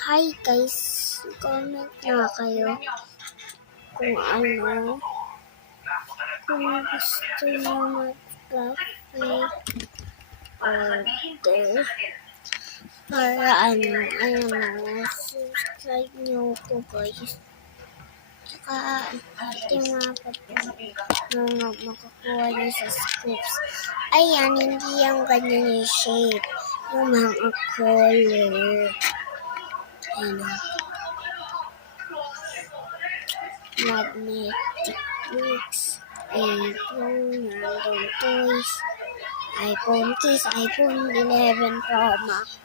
Hi guys, comment na kayo kung kung gusto nyo mag-coffee order para subscribe nyo ko guys. Tsaka ito yung mga makakuha nyo sa scoops. Ayan, hindi yung ganyan yung shape, yung mga color. Ayan. Magnetic bricks, iPhone, random toys, iPhone case, iPhone 11 Pro Max,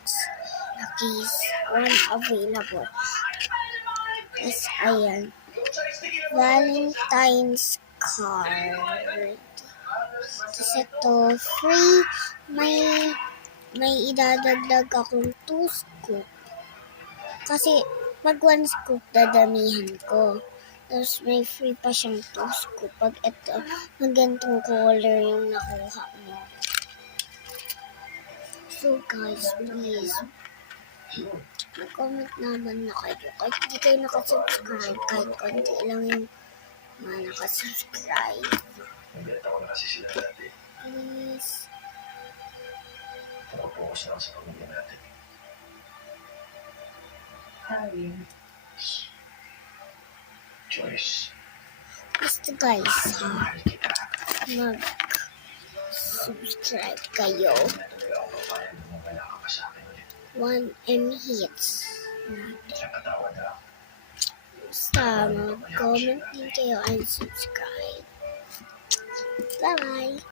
na case, one available. Yes, ayan. Valentine's card. Tapos ito, free, may idadagdag akong 2 scoop. Kasi pag 1 scoop, dadamihan ko. Tapos may free pa siyang 2 scoop pag ito, magandang color yung nakuha mo. So guys, please, mag-comment naman na kayo. Kahit hindi kayo nakasubscribe, kahit konti lang yung mga nakasubscribe. Please. Focus lang sa pamilya natin. Harry. Joyce. Basta guys, mag-subscribe kayo. 1M hits. Basta mag-comment din kayo and subscribe. Bye-bye!